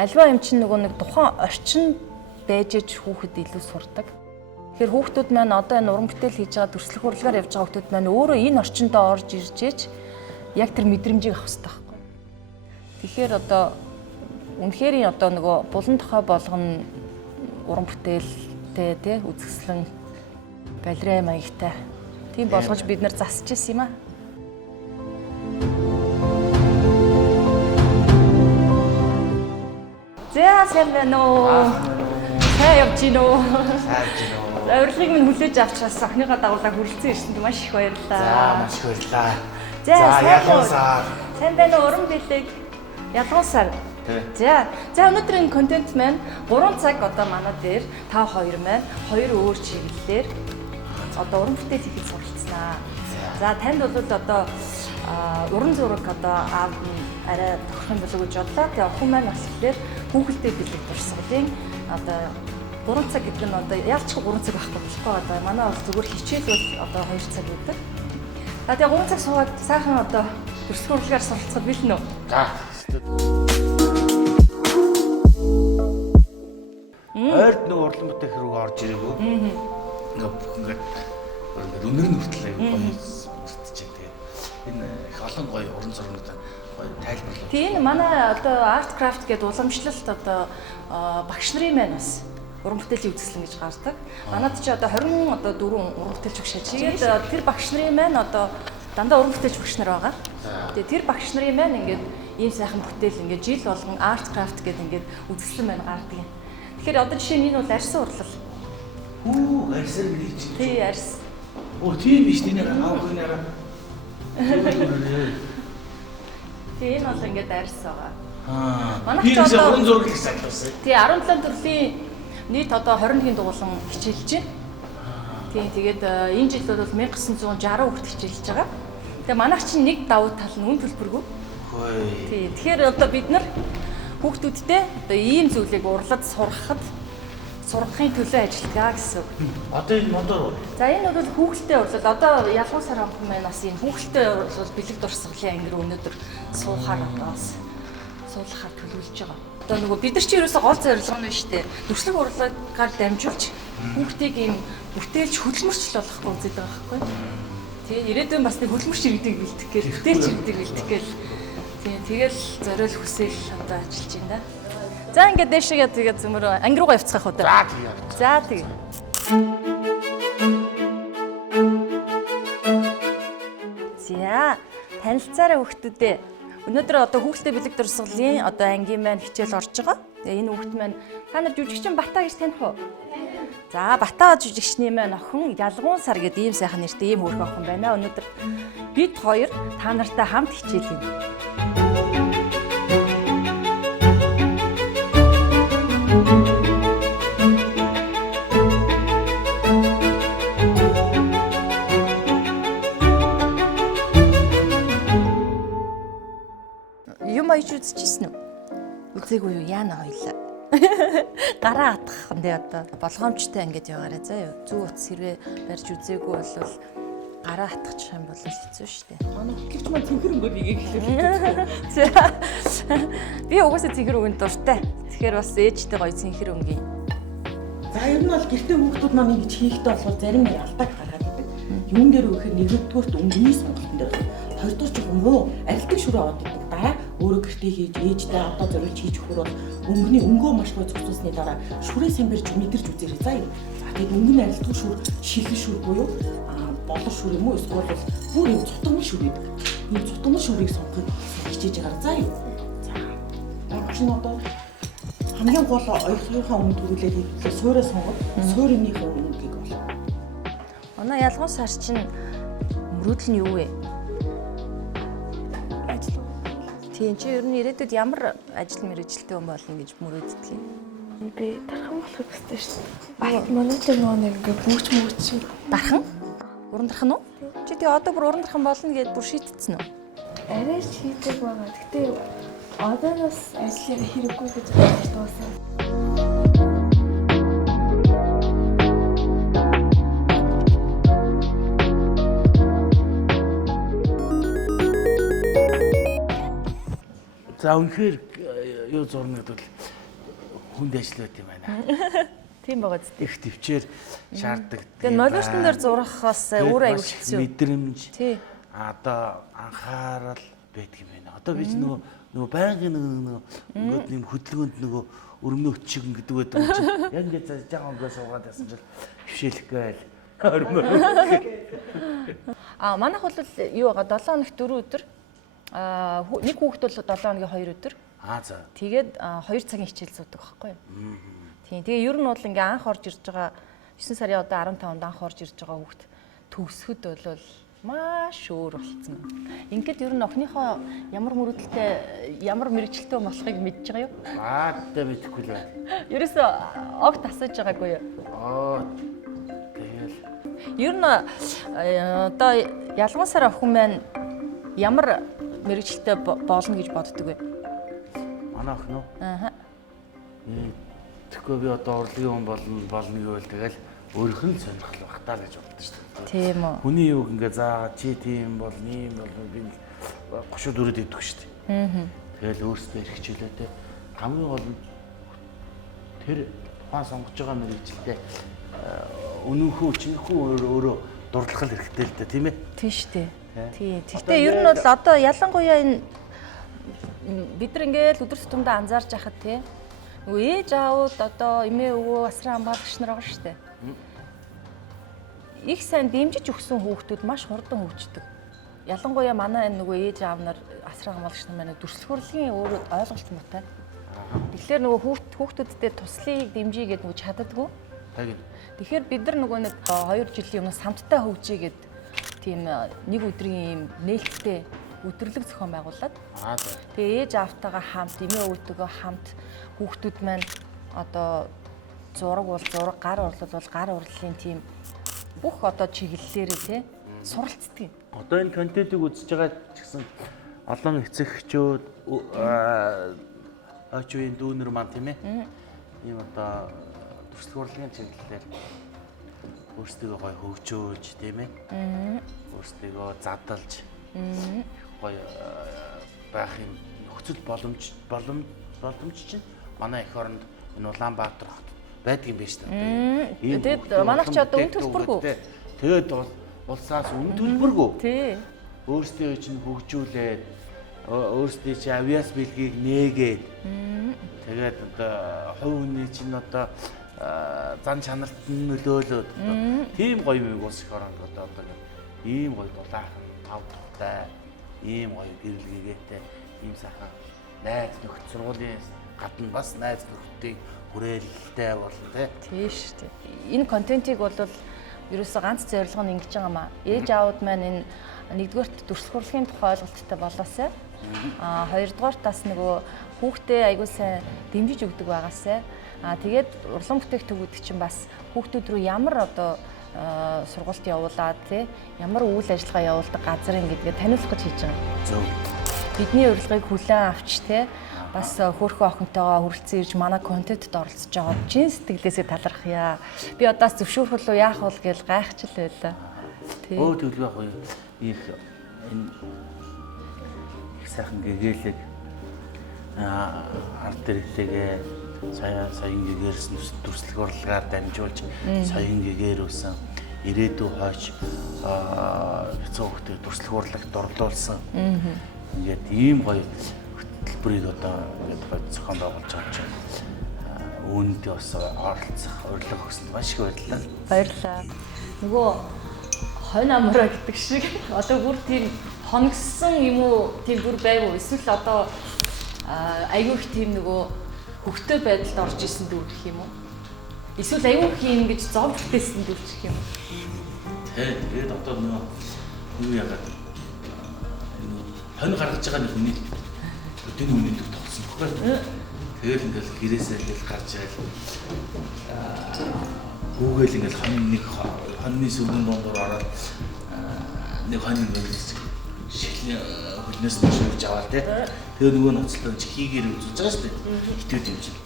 альва юм чинь нөгөө нэг тухайн орчин байж хүүхэд илүү сурдаг. Тэгэхээр хүүхдүүд маань одоо энэ уран бүтээл хийж байгаа төрслөх урлагаар явж байгаа хүүхдүүд маань өөрөө энэ орчиндөө орж иржээч яг тэр мэдрэмжийг авах хэрэгтэй байхгүй. Тэгэхээр одоо үнэхээр одоо нөгөө булан тохой болгоно уран бүтээлтэй тий үзэсгэлэн балерин маягтай. Тийм болгож бид нар засч ирсэн юм аа. За сайн байна уу? Сайн явж гин үү? Урилгыг минь хүлээж авчраас охиныхоо дагуулаар хүрэлцэн ирсэнд маш их баярлалаа. За маш их баярлалаа. За ялгуун сар. Сайн байна уу? Уран бэлэг ялгуун сар. За өнөөдөр энэ контент маань 3 цаг одоо манай дээр та хоёр маань хоёр өөр чиглэлээр одоо уран бүтээл хийхэд суралцсанаа. За танд бол одоо уран зураг одоо аав нь арай тохирох юм болов уу гэж бодлоо. Тэгээ охин маань бас ихлээр хүүхэлдэд бэлэг дурсгалын одоо 3 цаг гэдэг нь одоо ялч 3 цаг байхгүй болохгүй одоо манай бол зүгээр хичээл бол одоо 2 цаг гэдэг. Тэгээ 3 цаг суугаад сайхан одоо төрслөх урлагаар суралцах бэлэн үү? За. Ойрд нэг урлан бүтээх рүү орж ирээгүй. Ингээ бүх ингээд өнөр нүртэл гоё үлдчихээн тэгээ. Энэ их олон гоё уран зургуудаа гоё тайлбарлав. Тийм манай одоо арт крафт гэдэг уламжлалт одоо багш нарын маань бас уран бүтээлийн үзэсгэлэн гэж гардаг. Манайд ч одоо 20 одоо 4 уран бүтээлч багш ажиж. Тэгээд тэр багш нарын маань одоо дандаа уран бүтээлч багш нар байгаа. Тэгээд тэр багш нарын маань ингээд ийм сайхан бүтээл ингээд жил болгон арт крафт гэдэг ингээд үзэсгэлэн маань гардаг юм. Тэгэхээр одоо жишээ нь энэ бол арьсан урлал. Арьсаар гэж. Тий, арьс. Тийм биш тийм аав гинээрээ. Тий, энэ бол ингээд арьс байгаа. Манайх ч одоо уран зураг их сахилсан. Тий, 17 төрлийн нийт одоо 21 дугуулан хичээлж байна. Тий, тэгээд энэ жил бол 1960 хүүхэд хичээлж байгаа. Тэгээ манайх чинь нэг давуу тал нь үн төлбөргүй. Тий, тэгэхээр одоо бид нар хүүхдүүдтэй одоо ийм зүйлийг урлаж сургахын төлөө ажиллагаа гэсэн. Одоо энэ модоор. За энэ бол хүүхэлтэй урлал. Одоо ялгуун сар амхан маань бас энэ хүүхэлтэй урлал бэлэг дурсгалын анги руу өнөөдөр суухаар одоо бас суулгахаар төлөвлөж байгаа. Одоо нөгөө бид нар чи ерөөсөө гол зорилго нь шүү дээ. Төрслөх урлагаар дамжуулж хүүхдийг ийм бүтээлч хөдөлмөрч болгохгүй үзээд байгаа байхгүй. Тий, ирээдүйн бас нэг хөдөлмөрч иргэдэг бэлтгэх гээл, бүтээлч иргэдэг бэлтгэх гээл. Тий, тэгэл зориул хүсэл одоо ажиллаж байна да. За ингээд дэшгээ тэгээд зөмөр анги руугаа явцгаах уу. За тэгээ. За танилцаарай хүүхдүүдээ. Өнөөдөр одоо хүүхэлдэд бэлэг дурсгалын одоо ангийн маань хичээл орж байгаа. Тэгээ энэ хүүхд маань та нар жүжигчин Бата гэж таних уу? За Бата жүжигчний маань охин ялгуун сар гэдэг ийм сайхан нэртэй ийм хөөрхөн охин байна. Өнөөдөр бид хоёр та нартай хамт хичээлээ. Баяж үзчихсэн үү? Үзээгүй юу? Яана хоёлаа. Гараа атгах нь одоо болгоомжтой ингэж яваарай заа юу. Зүү утас хэрвээ барьж үзээгүй бол гараа атгачих юм бол хэцүү шүү дээ. Манай хөтлөгч маань цэнхэр өнгөө бигээ хэлээ. За. Би угаасаа цэнхэр өнгөнд дуртай. Тэгэхээр бас ээжтэй гоё цэнхэр өнгийн. За ер нь бол гэртээ хүүхдүүд маань ингэж хийхдээ болохоор зарим алдааг гаргаад идэг. Юун дээр өгөхөөр нэгдүгээрт өнгөний сонголтын дээр хоёрдугаар ч муу арилдаг шүрээ аваад идэг. Дараа өөрөө гэртээ хийж ээжтэй одоо зориулж хийж өгөхөр бол өнгөө маш гой зохицуулсны дараа шүрээ сан барьж мэдэрч үзээрэй заа юу. За тэгээд өнгөний арилдаг шүр шилэн шүр буюу болор шүр юм уу эсвэл бол бүр юм цутгамал шүр гэдэг. Энэ цутгамал шүрийг сонгохыг хичээж байгаа заа юу. За яг чинь одоо хамгийн гол оюутныхаа өмнө төрүүлээд хийх суурьаа сонгоод суурийнхаа үнгийг бол. Манай ялгуун сар чинь мөрөөдөл нь юу вэ? Тийм чи ер нь ирээдүйд ямар ажил мэргэжилтэй хүн болно гэж мөрөөддөг юм? Би дархан болох хэрэгтэй шүү дээ. Манай тэр нэг ингээ мөч дархан? Уран дархан уу? Чи тэгээ одоо бүр уран дархан болно гэдээ бүр шийдтсэн үү? Арай шийдэг байгаа. Гэтэ одоо бас ажил хэрэггүй гэж бодож дуусаа. За үнэхээр юу зурнад бол хүнд ажил байт юм байна. Тийм байгаа зү. Их төвчээр шаарддаг. Тэгээ молиошн дээр зурхаас өөр аягүй хэцүү. Мэдрэмж. Тий. Одоо анхаарал байдаг юм байна. Одоо би нөгөө байнгын нөгөө нэм хөдөлгөөнд нөгөө өрмөн өчиг гэдэг байдаг юм чинь. Яг ингээд жаахан өнгөө суугаад байсан чинь хвшээлэхгүй байл. Манайх бол юу байгаа 7 хоногт 4 өдөр. Нэг хүүхэд бол 7 хоногийн 2 өдөр. За. Тэгээд 2 цагийн хичээл зуудаг байхгүй юу? Тийм. Тэгээ ер нь бол ингээ анх орж ирж байгаа 9 сарын одоо 15-нд анх орж ирж байгаа хүүхэд төгсгөд бол маш өөр болцсон байна. Ингээд ер нь охиныхоо ямар мөрөдөлтэй, ямар мэрэгчлээ болохыг мэдж байгаа юу? Тэ мэдэхгүй л байна. Ерөөсөө огт асууж байгаагүй юу? Тэгэл. Ер нь одоо ялгуусаар охин маань ямар мэрэгчлээ болно гэж боддөг вэ? Манай охин уу? Тэгэхгүй би одоо урлагийн хүн болно гэвэл тэгэл өөрийнх нь сонирхол багтаа л гэж боддог шүү дээ. Тийм үү. Хүний юг ингээ заа чи тийм бол ийм бол би 34-д идэх шүү дээ. Тэгэл өөрсдөө эрхчлээ те. Хамгийн гол нь тэр тухайн сонгож байгаа мэрэгчлээ өнөөхөө чинхүү өөрөө дурдлах хэрэгтэй л дээ тийм ээ. Тийм шүү дээ. Тийм. Гэхдээ ер нь бол одоо ялангуяа энэ бид нар ингээл өдөр тутамдаа анзаарч байхад тийм нөгөө ээж аауд одоо эмээ өвөө асран хамгаалагч нар байгаа шүү дээ. Их сайн дэмжиж өгсөн хүүхдүүд маш хурдан хөгждөг. Ялангуяа манай энэ нөгөө ээж аав нар асран хамгаалагч нар манай дүрслэх урлагийн өөрөө ойлголт муутай. Тэгэхээр нөгөө хүүхдүүдтэй туслахыг дэмжиж гэдэг нөгөө чаддаггүй. Тэгэхээр бид нар нөгөө нэг 2 жилийн өмнө самттай хөгжиж гээд тийм нэг өдрийн юм нээлттэй өдөрлөг зохион байгуулад. Тэгээ ээж аавтайгаа хамт, эмээ өвгөтэйгөө хамт хүүхдүүд маань одоо зураг бол зураг, гар урлал бол гар урлалын тийм бүх одоо чиглэлээрээ тий суралцдаг. Одоо энэ контентыг үзэж байгаа ч гэсэн олон эцэгчүүд очвын дүүнер маань тийм ээ. Ийм одоо төсөл урлагийн чиглэлээр өөрсдөө гоё хөгжөөж тийм ээ. Өөрсдөө задалж гоё байх юм нөхцөл боломж чинь манай эх оронд энэ Улаанбаатар хот байдгийн байж та. Тэгээд манайх ч одоо үн төлбөргүй. Тэгээд улсаас үн төлбөргүй. Тий. Өөрсдөө чинь хөгжүүлээд өөрсдөө чинь авиас бэлгийг нээгээд тэгээд одоо хувь хүний чинь одоо зан чанарт нь нөлөөлөд тийм гоё юм улс эх оронд одоо ийм гоё дулаахан тавтай ийм гоё гэрэлгээтэй ийм сайхан найз нөхд сургуулийн гадна бас найз нөхдөд хүрээлэлтэй болно тий шүү дээ. Энэ контентийг бол ерөөсөө ганц зорилго нь ингэж байгаа маа. Ээж аауд маань энэ нэгдүгээрт дүрслэх урлагийн тухай ойлголттой болоосай. Хоёрдугаар тас нөгөө хүүхдээ аягүй сайн дэмжиж өгдөг байгаасай. Тэгээд урлан бүтээх төгөөд чинь бас хүүхдүүд рүү ямар одоо сургалт явуулаад тий ямар үйл ажиллагаа явуулдаг газрын гэдгээ таниулах гэж хийж байгаа. Зөв. Бидний урилгыг хүлээн авч тий бас хөөрхөн охинтойгоо хүрэлцэн ирж манай контентэд оролцож байгаа чин сэтгэлээсээ талархъя. Би одоос зөвшөөрөх үү яах вэ гэж гайхаж л байлаа. Тий. Төлөв яг их энэ их сайхан гэгээлэг ард ирэлтэйгээ саяын гэгээрсэн дүрслэх урлагаар дамжуулж саяын гэгээр өсөн ирээдүй хойч хэцүү хөлтөд дүрслэх урлагт орлуулсан. Ингээд ийм гоё хөтөлбөрийг одоо ингээд гоё зохион байгуулж байгаа чинь үүндээ бас оролцох урилга өгсөнд маш их баярлалаа. Баярлалаа. Нөгөө хонь амраа гэдэг шиг одоо бүр тийм хоногссон юм уу тийм бүр байв уу? Эсвэл одоо айгүй их тийм нөгөө хөвгтэй байдалд орж исэн дүр гэх юм уу? Эсвэл аюу хийн гэж зовж бүтээсэн дүр гэх юм уу? Тэгээд одоо нөгөө юу яагаад хонь гаргаж байгаа нэг хүний өдөөний үнийн төв тогтсон байхгүй. Тэгэл ингээл гэрээсээ ингээл гарч ирэл гүүгээл ингээл хоньны сүргэн дондор ороод нэг хонь ингээл шихлийн хөлнөөс нь шүүж аваад тэгээ нөгөө ноцлоо чи хийгээр үзүүлж байгаа шүү дээ. Хитүүд юм чинь.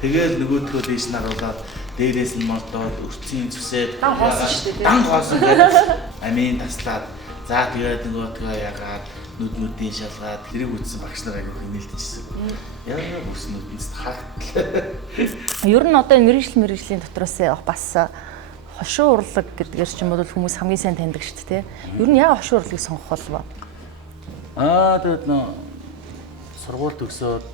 Тэгэл нөгөөдгөө дээш наруулаад дээрээс нь мордоод өрцийн зүсээд дан хоосон шүү дээ. Дан хоосон гэдэг амийн таслаад За тэгээд нөгөөдгөө ягаад нүднүүдийн шалгаад тэрийг үзсэн багш нар аягүй хинээлтэйсэн. Яа бүс нүднээс хаагтлаа. Ер нь одоо мэрэгжлийн дотроос бас хошуу урлаг гэдгээр ч юм бол хүмүүс хамгийн сайн таньдаг шүү дээ. Ер нь яагаад хошуу урлагийг сонгох болов? Тэгээд сургууль төгсөөд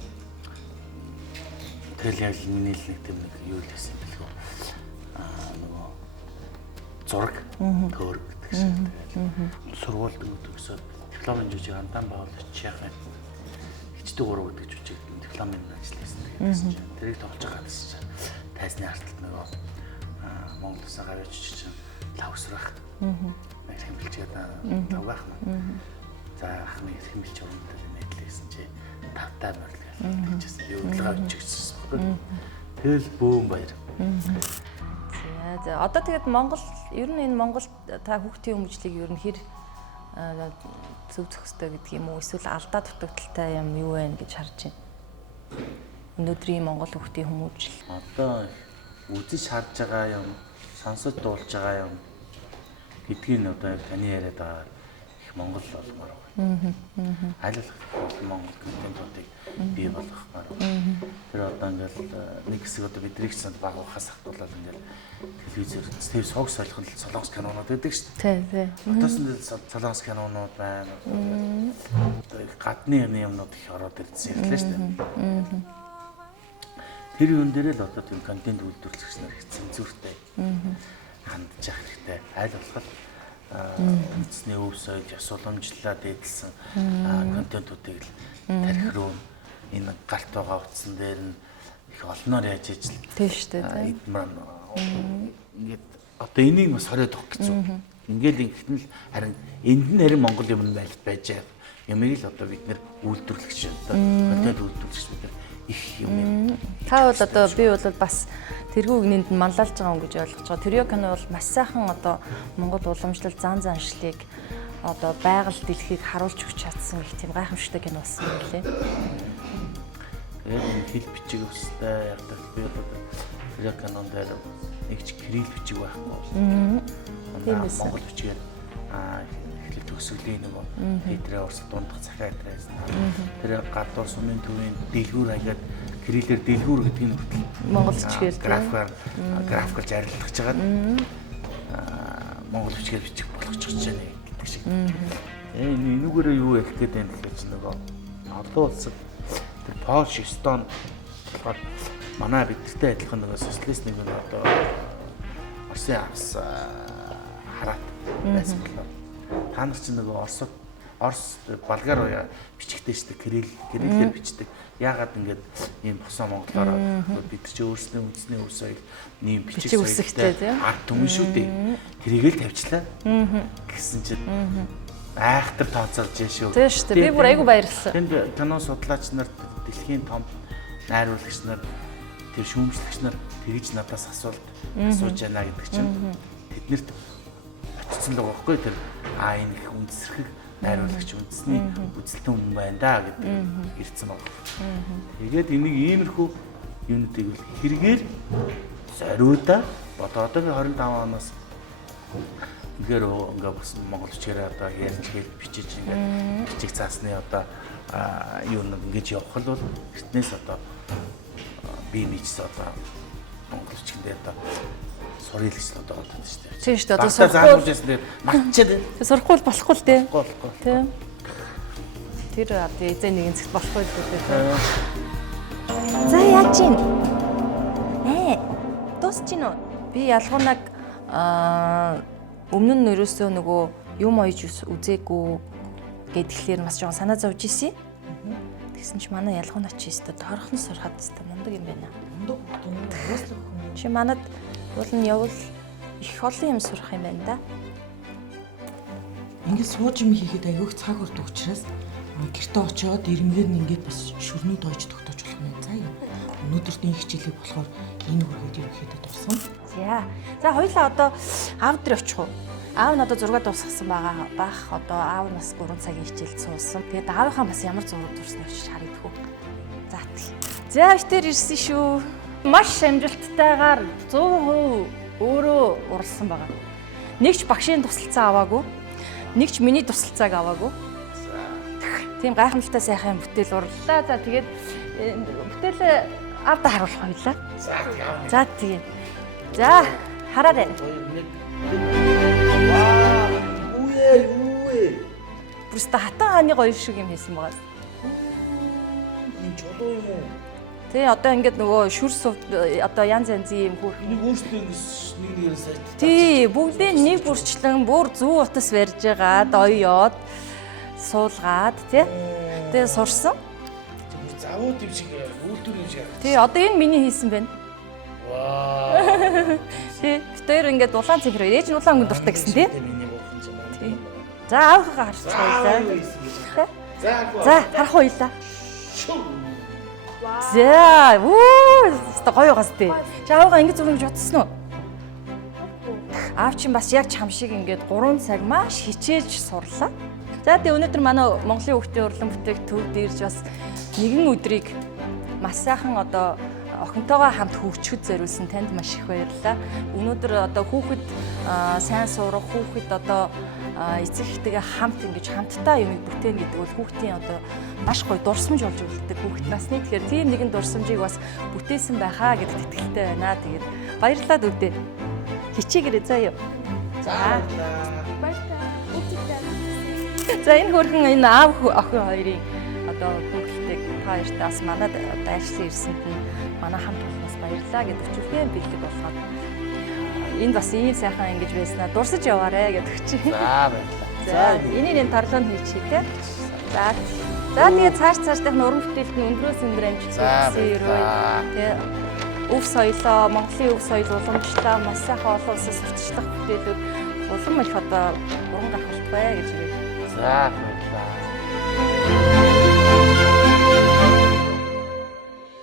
тэгэл яг миний л нэг тийм нэг юу л байсан юм бэлгүй. Нөгөө зураг төөрөг гэдэг шиг. Сургууль төгсөөд дипломын жүжиг андан байгуулагч яах вэ? Хичдэг 3 гэдэг жүжиг дипломын ажил хийсэн. Тэгээд тэрийг тоглож байгаа гэсэн чинь тайзны арталт нөгөө Монгол Улсын гавьяа жүжигч лавсрах. Хэмэлчээд тавгаах нь. За ахны хэмэлч өрөндөл нэтлээсэн чи тавтай морлог хэлчихсэн. Би өглөө авчихсан байхгүй. Тэгэл бөөм баяр. За одоо тэгээд Монгол ер нь энэ Монголд та хүүхдийн хүмүүжлийг ер нь хэр зөв зохистой гэдэг юм уу? Эсвэл алдаа дутагдaltaй юм юу вэ гэж харж байна. Өнөөдрийн Монгол хүүхдийн хүмүүжил. Одоо үзэж харж байгаа юм, сонсож дуулж байгаа юм гэдгийг одоо таны яриад байгаа их Монгол болмоор байна. Айлах Монгол контентуудыг бий болгохмаар байна. Тэр одоо ингээл нэг хэсэг одоо бидний ч баг ухаас ахтуулаад ингээл телевизээр тэр сог солиход солонгос кинонууд байдаг шүү дээ. Тий. Одоос нь солонгос кинонууд байна. Одоо гадны юмнууд их ороод ирсэн юм лээ шүү дээ. Тэр юун дээр л одоо тийм контент үйлдвэрлэгч нар их цензуртэй хандж явах хэрэгтэй. Аль болох үндэсний өв соёл ясууламжлалаа дээдэлсэн контентуудыг л тарих руу энэ гарт байгаа утсан дээр нь их олноор яаж ижил. Тийм шүү дээ. Ингээд одоо энийг бас хориод авах гэж байна. Ингээл ингэхдээ л харин энд нь харин Монгол юм байж байгаа. Ямыг л одоо бид нэр үйлдвэрлэгч одоо контент үйлдвэрлэгч бид нар их юм. Та бол одоо би бол бас тэргүй үгнийнд манлайлж байгаа юм гэж ойлгож байгаа. Тэрё кино бол маш сайхан одоо Монгол уламжлал зан заншлыг одоо байгаль дэлхийг харуулж өгч чадсан их тийм гайхамшигтай кино болсон юм лээ. Тэгээд хэл бичиг өстэй яг би одоо тэрё кинон дээр нэг ч кирилл бичиг байхгүй бол. Монгол бичгээр эхлэл төгсгөлийн нөгөө хэдрээ орс дундах захиа хэдрээс. Тэр гадуур сумын төвийн дэлгүүр хаяад кириллээр дэлгүүр гэдэг нь Монгол бичгээр графикаар арилгаж байгаа. Монгол бичгээр бичих болгочих гэж байна гэдэг шиг. Энүүгээрээ юу хэлэх гээд байна гэхэл чи нөгөө олон улсад тэр Польш, Эстон болохоор манай бидэртэй адилхан нөгөө социалист нэг одоо Оросын авс хараат байсан болоо. Та нар чинь нөгөө Орос болгар уяа бичгтэй шүү дээ. Кириллээр бичдэг. Яагаад ингэж ийм босоо монголоор бид чи өөрсдөө үндэсний өв соёл нэм бичиг соёлтой ард түмэн шүү дээ. Тэрийг л тавьчлаа. Гэсэн чинь айхтар тооцоолж шүү. Тийм шүү дээ. Би бүр айгу баярлсан. Тэнд кино судлаач нар, дэлхийн том найруулагч нар, тэр шүүмжлэгч нар тэгж надаас асууж байна гэдэг чинь тэднэрт очсон л байгаа байхгүй тэр энэ их үндэсрэх найруулагч үндэсний үзэлтэн хүн байна да гэдэг ирсэн баг. Тэгээд энийг иймэрхүү юмнуудыг хэрэгээр зориуда одоогийн 25 оноос ингээд бас монгол бичгээр одоо ярьж хэл бичиж ингээд бичиг цаасны одоо юу нэг ингэж явах л бол эртнээс одоо би мэдээс одоо монгол бичгээр одоо сурал гэсэн одоо байна шүү дээ. Тийм шүү дээ. Одоо сурахгүй матчаад байна. Тэг сурахгүй болохгүй л дээ. Болохгүй. Тийм. Тэр одоо эзэн нэгэн зэгт болохгүй л дээ. За яаж чинь? Дуусч гин үү? Би ялгуунаг өмнө нь ерөөсөө нөгөө юм ойж үзээгүй гэдгээр бас жоохон санаа зовж исэн. Тэгсэн чи манай ялгуунаа чи өстө доорхон сурахад өстө мундаг юм байна. Мундаг хөөслөх хүн. Чи манад бол нь явал их олон юм сурах юм байна да. Ингээд сууж юм хийхэд аягүй цаг урдаг учраас гэртээ очиод ирмээр нь ингээд бас шүрнүүд ойж тогтоож болох юм. За өнөөдрийн хичээлийг болохоор энэ үргээд ерөөхдөө дурсан. За хоёлаа одоо аав дээр очих уу? Аав нь одоо 6 дуусгасан байгаа бах одоо аав нас 3 цагийн хичээлд суусан. Тэгээд аавынхаа бас ямар зураг дурсныг очиж харагдах уу? За тийм. За битэр ирсэн шүү. Маш амжилттайгаар 100% өөрөө уралсан байгаа. Нэг ч багшийн тусалцаа аваагүй. Нэг ч миний тусалцааг аваагүй. Тийм гайхамшигтай сайхан бүтээл урлаа. За тэгээд бүтээлээ авда харуулах хоёлаа. За тийм. За хараарай. Бүрстэ хатан хааны гоё шиг юм хийсэн байгаа. Энэ чулуу юм уу? Тэ одоо ингээд нөгөө шүрс одоо янз янзын юм хөр. Нэг өөртөө ингэж нэг сайт. Тий, бүгдээ нэг бүрчлэн бүр зүү утас барьж байгаа. Доёод суулгаад тий. Тэгээ сурсан. Завууд юм шиг үйлдвэр юм шиг. Тий, одоо энэ миний хийсэн байна. Вау. Тий, битээр ингээд улаан цэнхэр ээж нь улаан өнгө дуртай гэсэн тий. Миний буухан юм байна. Тий. За аавхаа харцгаалаа. За харах хоёлаа. За гоё гас тий. Жаавга ингэ зүрх гэж утсан уу? Аав чинь бас яг чам шиг ингээд 3 цаг маш хичээж сурлаа. За тий өнөөдөр манай Монголын хүүхдийн урлан бүтээх төвд ирж бас нэгэн өдрийг маш сайхан одоо охинтойгоо хамт хөгжөхөд зориулсан танд маш их баярлалаа. Өнөөдөр одоо хүүхэд сайн сурах, хүүхэд одоо эцэг эхтэйгээ хамт ингэж хамтдаа юмыг бүтээн гэдэг бол хүүхдийн одоо маш гоё дурсамж болж үлддэг хүүхэд насны. Тэгэхээр тийм нэгэн дурсамжийг бас бүтээсэн байхаа гэдэгт итгэлтэй байна. Тэгээд баярлалаа дүүдээ. Хичээгээрэй заа юу. За баярлалаа. За энэ хөрхөн энэ аав охин хоёрын одоо хүүхдтэй та хоёртаа бас манад одоо ажил ирсэнд нь манай хамт олноос баярлалаа гэдэг чүлхээ бэлэг болгоод энд бас ийм сайхан ингэж байснаа дурсаж яваарэ гэдэг чинь. За баярлалаа. За энийг тарлон хийчихье те. За тэгээд цааш-цаашдах уран бүтээлтний өндрөөс өндөр амжилт өрөө те. Өв соёлоо, Монголын өв соёл уламжлалаа маш сайхан олон улсаас сурталчлах бүтээлүүд улам их одоо уран гарах бай гэж. За баярлалаа.